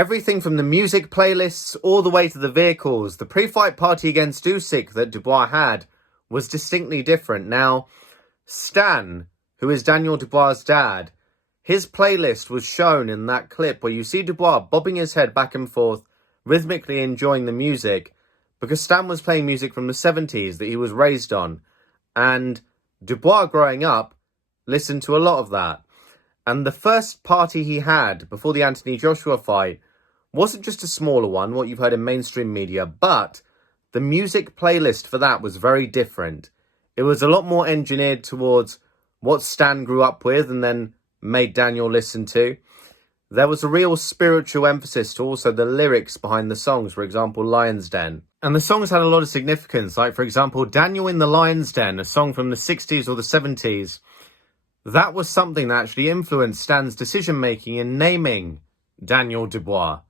Everything from the music playlists all the way to the vehicles. The pre-fight party against Usyk that Dubois had was distinctly different. Now, Stan, who is Daniel Dubois' dad, his playlist was shown in that clip where you see Dubois bobbing his head back and forth, rhythmically enjoying the music, because Stan was playing music from the 70s that he was raised on. And Dubois, growing up, listened to a lot of that. And the first party he had before the Anthony Joshua fight wasn't just a smaller one, what you've heard in mainstream media, but the music playlist for that was very different. It was a lot more engineered towards what Stan grew up with and then made Daniel listen to. There was a real spiritual emphasis to also the lyrics behind the songs, for example, Lion's Den. And the songs had a lot of significance, like, for example, Daniel in the Lion's Den, a song from the 60s or the 70s. That was something that actually influenced Stan's decision-making in naming Daniel Dubois.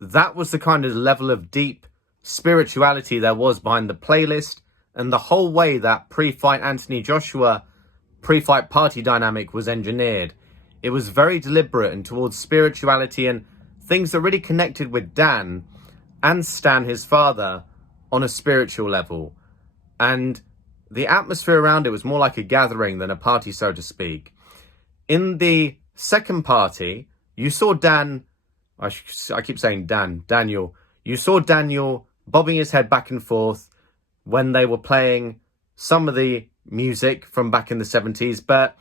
That was the kind of level of deep spirituality there was behind the playlist and the whole way that pre-fight Anthony Joshua pre-fight party dynamic was engineered. It was very deliberate and towards spirituality and things that really connected with Dan and Stan, his father, on a spiritual level. And the atmosphere around it was more like a gathering than a party, so to speak. In the second party, you saw Daniel. You saw Daniel bobbing his head back and forth when they were playing some of the music from back in the 70s, but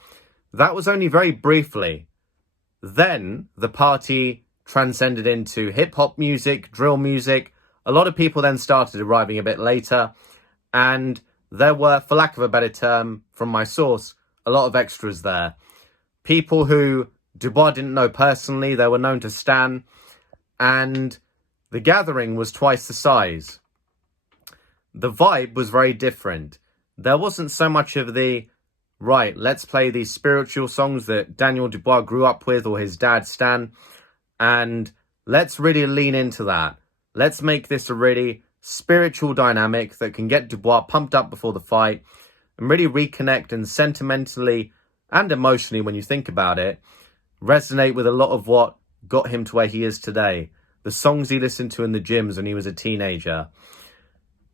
that was only very briefly. Then the party transcended into hip-hop music, drill music. A lot of people then started arriving a bit later, and there were, for lack of a better term from my source, a lot of extras there. People who Dubois didn't know personally, they were known to Stan, and the gathering was twice the size. The vibe was very different. There wasn't so much of the, right, let's play these spiritual songs that Daniel Dubois grew up with, or his dad Stan, and let's really lean into that. Let's make this a really spiritual dynamic that can get Dubois pumped up before the fight and really reconnect and sentimentally and emotionally, when you think about it, resonate with a lot of what got him to where he is today. The songs he listened to in the gyms when he was a teenager.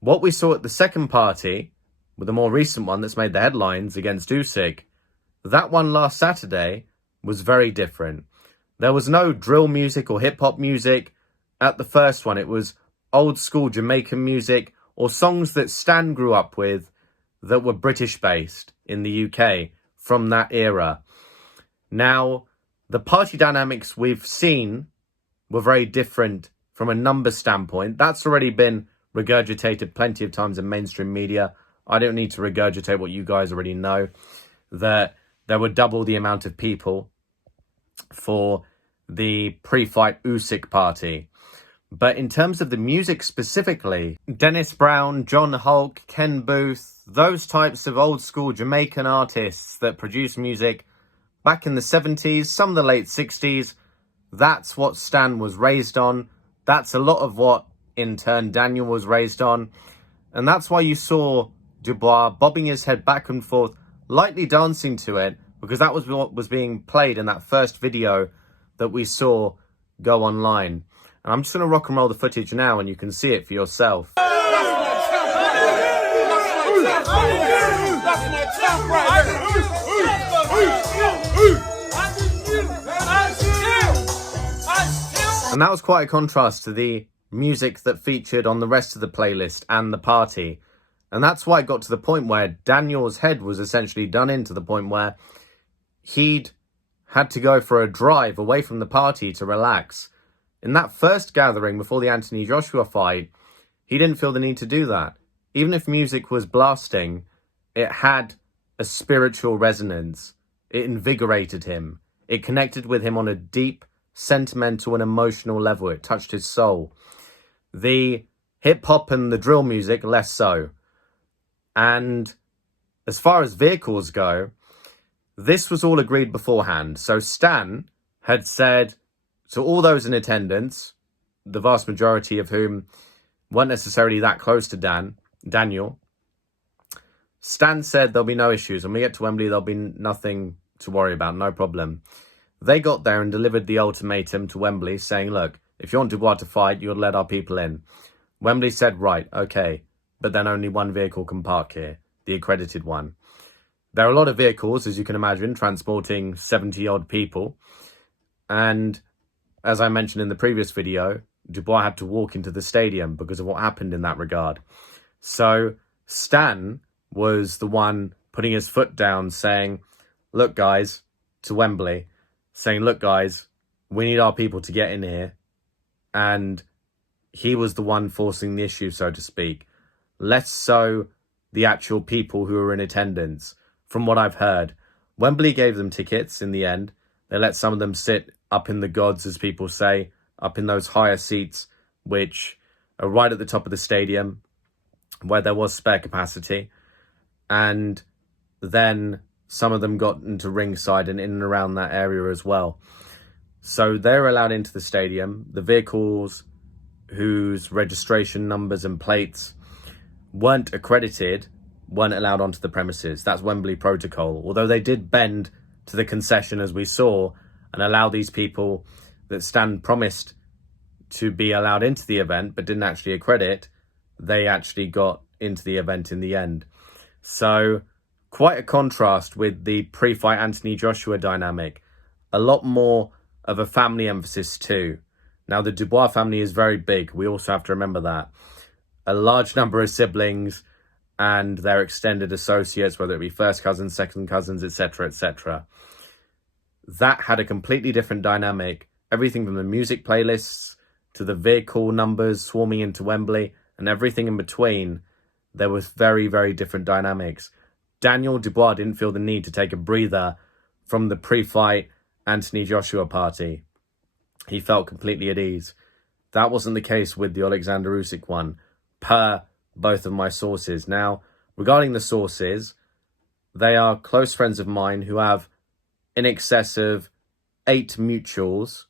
What we saw at the second party, with the more recent one that's made the headlines against Usyk, that one last Saturday was very different. There was no drill music or hip-hop music. At the first one, it was old school Jamaican music or songs that Stan grew up with that were British-based in the UK from that era. Now, the party dynamics we've seen were very different from a numbers standpoint. That's already been regurgitated plenty of times in mainstream media. I don't need to regurgitate what you guys already know, that there were double the amount of people for the pre-fight Usyk party. But in terms of the music specifically, Dennis Brown, John Hulk, Ken Booth, those types of old school Jamaican artists that produced music back in the 70s, some of the late 60s, that's what Stan was raised on. That's a lot of what, in turn, Daniel was raised on. And that's why you saw Dubois bobbing his head back and forth, lightly dancing to it, because that was what was being played in that first video that we saw go online. And I'm just going to rock and roll the footage now and you can see it for yourself. And that was quite a contrast to the music that featured on the rest of the playlist and the party. And that's why it got to the point where Daniel's head was essentially done in, to the point where he'd had to go for a drive away from the party to relax. In that first gathering before the Anthony Joshua fight, he didn't feel the need to do that. Even if music was blasting, it had a spiritual resonance. It invigorated him. It connected with him on a deep, sentimental and emotional level. It touched his soul. The hip-hop and the drill music, less so. And as far as vehicles go, this was all agreed beforehand. So Stan had said to all those in attendance, the vast majority of whom weren't necessarily that close to Daniel, Stan said there'll be no issues. When we get to Wembley, there'll be nothing to worry about, no problem. They got there and delivered the ultimatum to Wembley saying, look, if you want Dubois to fight, you'll let our people in. Wembley said, right, okay, but then only one vehicle can park here, the accredited one. There are a lot of vehicles, as you can imagine, transporting 70-odd people. And as I mentioned in the previous video, Dubois had to walk into the stadium because of what happened in that regard. So Stan was the one putting his foot down saying, look guys, to Wembley, saying, look guys, we need our people to get in here. And he was the one forcing the issue, so to speak. Less so the actual people who were in attendance. From what I've heard, Wembley gave them tickets in the end. They let some of them sit up in the gods, as people say, up in those higher seats, which are right at the top of the stadium, where there was spare capacity. And then some of them got into ringside and in and around that area as well. So they're allowed into the stadium. The vehicles whose registration numbers and plates weren't accredited weren't allowed onto the premises. That's Wembley protocol. Although they did bend to the concession, as we saw, and allow these people that Stan promised to be allowed into the event but didn't actually accredit, they actually got into the event in the end. So quite a contrast with the pre-fight Anthony Joshua dynamic. A lot more of a family emphasis too. Now, the Dubois family is very big. We also have to remember that. A large number of siblings and their extended associates, whether it be first cousins, second cousins, etc., etc. That had a completely different dynamic. Everything from the music playlists to the vehicle numbers swarming into Wembley and everything in between, there was very, very different dynamics. Daniel Dubois didn't feel the need to take a breather from the pre-fight Anthony Joshua party. He felt completely at ease. That wasn't the case with the Oleksandr Usyk one, per both of my sources. Now, regarding the sources, they are close friends of mine who have in excess of 8 mutuals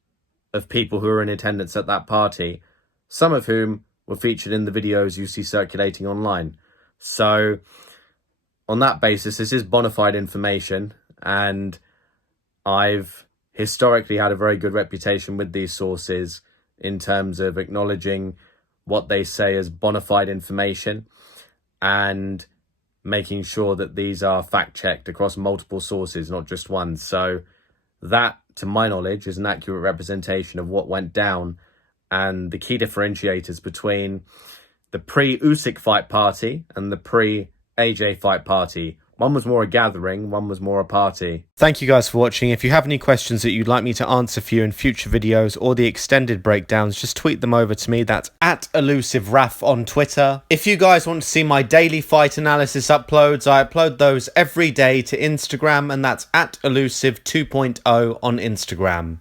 of people who were in attendance at that party, some of whom were featured in the videos you see circulating online. So, on that basis, this is bona fide information, and I've historically had a very good reputation with these sources in terms of acknowledging what they say as bona fide information and making sure that these are fact-checked across multiple sources, not just one. So that, to my knowledge, is an accurate representation of what went down and the key differentiators between the pre-Usyk fight party and the pre-AJ fight party. One was more a gathering, one was more a party. Thank you guys for watching. If you have any questions that you'd like me to answer for you in future videos or the extended breakdowns, just tweet them over to me. That's at ElusiveRaf on Twitter. If you guys want to see my daily fight analysis uploads, I upload those every day to Instagram, and that's at Elusive 2.0 on Instagram.